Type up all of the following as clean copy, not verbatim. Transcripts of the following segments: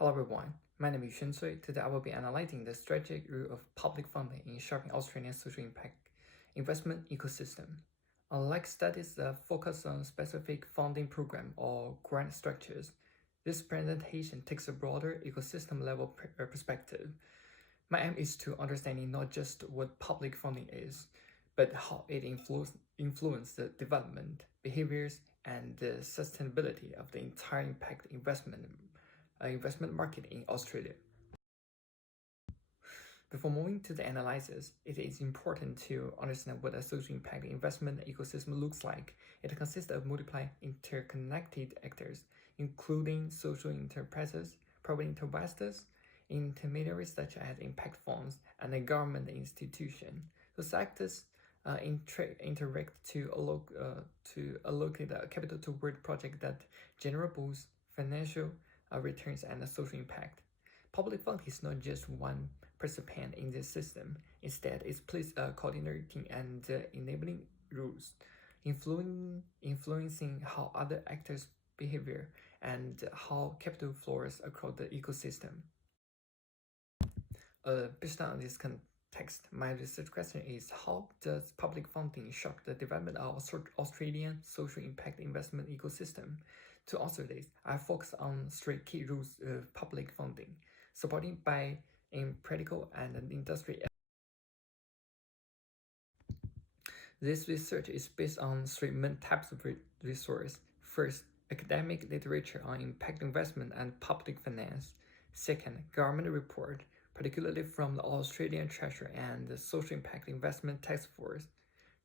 Hello everyone, my name is Xuan Cui. Today I will be analyzing the strategic role of public funding in shaping Australian social impact investment ecosystem. Unlike studies that focus on specific funding program or grant structures, this presentation takes a broader ecosystem level perspective. My aim is to understanding not just what public funding is, but how it influences the development, behaviors, and the sustainability of the entire impact investment market in Australia. Before moving to the analysis, it is important to understand what a social impact investment ecosystem looks like. It consists of multiple interconnected actors, including social enterprises, private investors, intermediaries such as impact funds, and a government institution. Those actors interact to allocate capital toward projects that generate both financial returns and social impact. Public fund is not just one participant in this system. Instead, it plays a coordinating and enabling roles, influencing how other actors' behavior and how capital flows across the ecosystem. Based on this context, my research question is: how does public funding shape the development of Australian social impact investment ecosystem? To answer this, I focus on three key rules of public funding, supported by practical and industry. This research is based on three main types of resource. First, academic literature on impact investment and public finance. Second, government report, particularly from the Australian Treasury and the Social Impact Investment Task Force.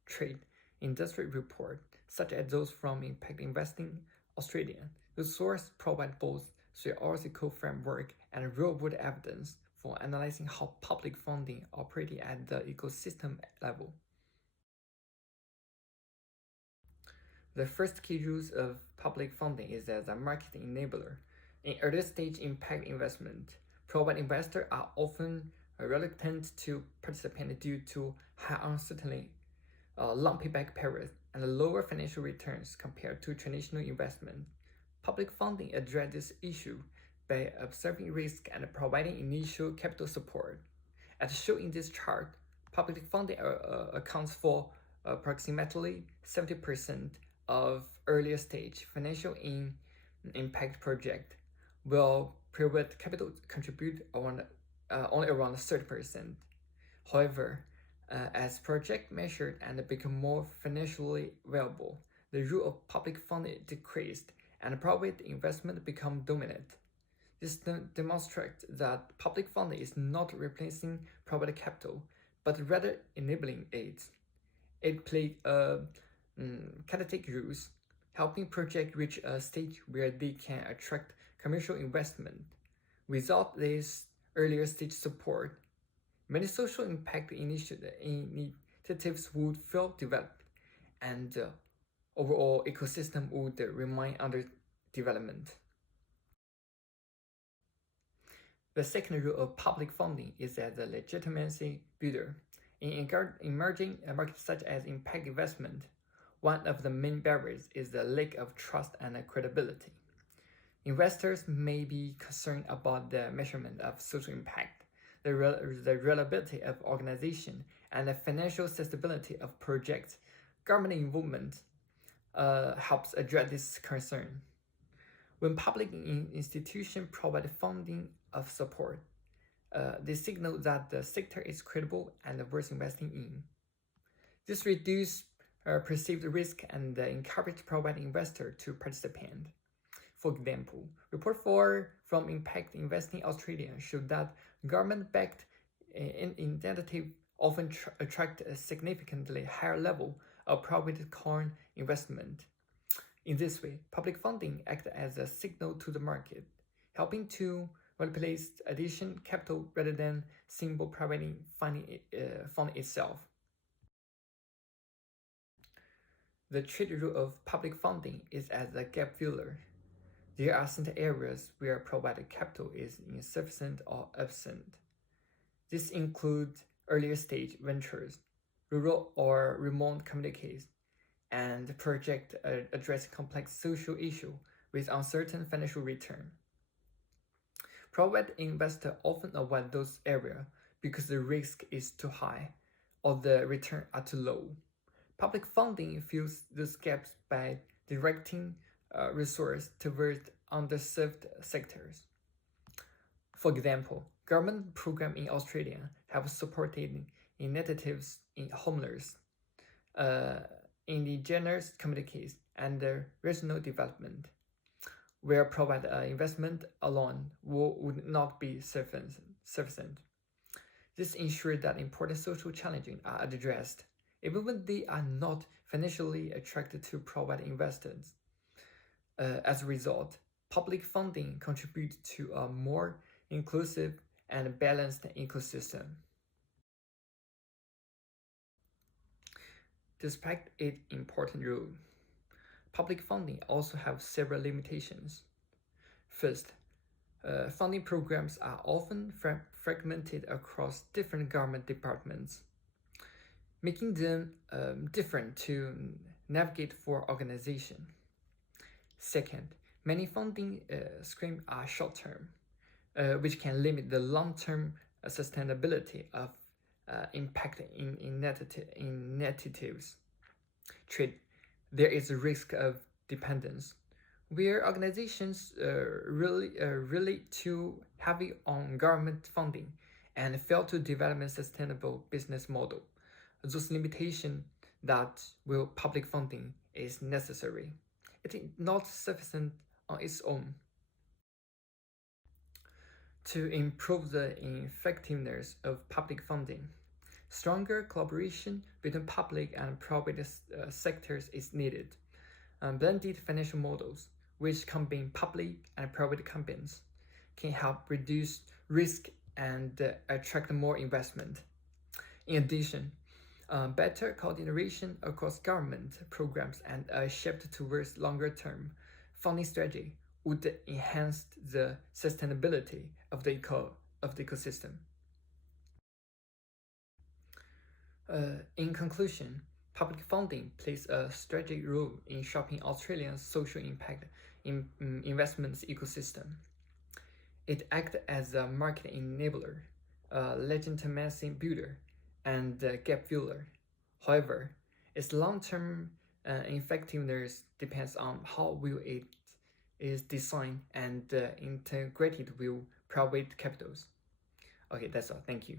Third, industry report, such as those from Impact Investing Australia. The source provide both theoretical framework and real-world evidence for analyzing how public funding operates at the ecosystem level. The first key rule of public funding is as a market enabler. In early stage impact investment, private investors are often reluctant to participate due to high uncertainty, long payback periods, and lower financial returns compared to traditional investment. Public funding addresses this issue by observing risk and providing initial capital support. As shown in this chart, public funding accounts for approximately 70% of earlier stage financial impact project, while private capital contribute only around 30%. However, as projects matured and become more financially viable, the role of public funding decreased and private investment become dominant. This demonstrates that public funding is not replacing private capital, but rather enabling it. It played a catalytic role, helping projects reach a stage where they can attract commercial investment. Without this earlier stage support, many social impact initiatives would fail developed, and the overall ecosystem would remain under development. The second rule of public funding is as a legitimacy builder. In emerging markets such as impact investment, one of the main barriers is the lack of trust and credibility. Investors may be concerned about the measurement of social impact, the reliability of organization, and the financial sustainability of projects. Government involvement helps address this concern. When public institutions provide funding of support, they signal that the sector is credible and worth investing in. This reduces perceived risk and encourages private investors to participate. For example, reports from Impact Investing Australia show that government-backed initiatives often attract a significantly higher level of private co-investment. In this way, public funding acts as a signal to the market, helping to replace additional capital rather than simple private funding itself. The third rule of public funding is as a gap filler. There are certain areas where provided capital is insufficient or absent. This includes earlier stage ventures, rural or remote communities, and projects addressing complex social issues with uncertain financial return. Private investors often avoid those areas because the risk is too high or the returns are too low. Public funding fills those gaps by directing resources towards underserved sectors. For example, government programs in Australia have supported initiatives in homeless, indigenous communities, and regional development, where private investment alone would not be sufficient. This ensures that important social challenges are addressed, even when they are not financially attracted to private investors. As a result, public funding contributes to a more inclusive and balanced ecosystem. Despite its important role, public funding also has several limitations. First, funding programs are often fragmented across different government departments, making them different to navigate for organization. Second, many funding schemes are short-term, which can limit the long-term sustainability of impact initiatives. Third, there is a risk of dependence, where organizations rely too heavy on government funding and fail to develop a sustainable business model. Those limitations that will public funding is necessary. It is not sufficient on its own. To improve the effectiveness of public funding, stronger collaboration between public and private sectors is needed. Blended financial models, which combine public and private companies, can help reduce risk and attract more investment. In addition, better coordination across government programs and a shift towards longer-term funding strategy would enhance the sustainability of the ecosystem. In conclusion, public funding plays a strategic role in shaping Australia's social impact in investment ecosystem. It acts as a market enabler, a legitimacy builder, and a gap filler. However, its long-term effectiveness depends on how well it is designed and integrated with private capitals. Okay, that's all. Thank you.